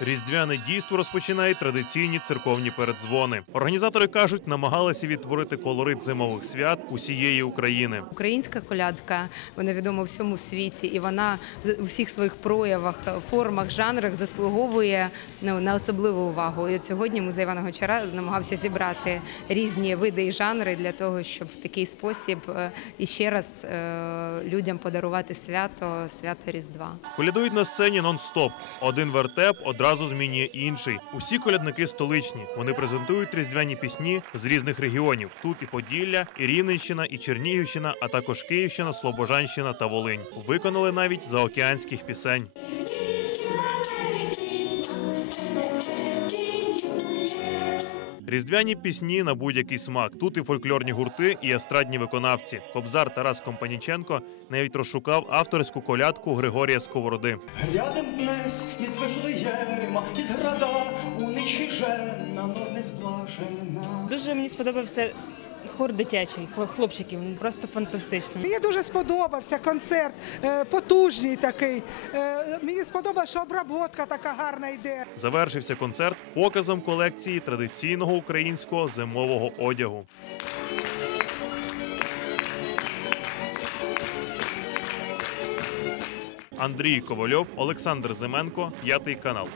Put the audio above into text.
Різдвяне дійство розпочинають традиційні церковні передзвони. Організатори кажуть, намагалися відтворити колорит зимових свят усієї України. Українська колядка, вона відома у всьому світі, і вона у всіх своїх проявах, формах, жанрах заслуговує ну, на особливу увагу. І от сьогодні музей Івана Гончара намагався зібрати різні види і жанри для того, щоб в такий спосіб е, іще раз е, людям подарувати свято, свято Різдва. Колядують на сцені нон-стоп. Один вертеп одразу змінює інший. Усі колядники столичні. Вони презентують різдвяні пісні з різних регіонів. Тут і Поділля, і Рівненщина, і Чернігівщина, а також Київщина, Слобожанщина та Волинь. Виконали навіть заокеанських пісень. Різдвяні пісні на будь-який смак. Тут і фольклорні гурти, і естрадні виконавці. Кобзар Тарас Компаніченко навіть розшукав авторську колядку Григорія Сковороди. Рядом днес із Вифлеєма, із града уничижена, но не зблажена. Дуже мені сподобався хор дитячий, хлопчиків, просто фантастично. Мені дуже сподобався концерт, е, потужний такий. Е, Мені сподобалося, що обработка така гарна йде. Завершився концерт показом колекції традиційного українського зимового одягу. Андрій Ковальов, Олександр Зименко, п'ятий канал.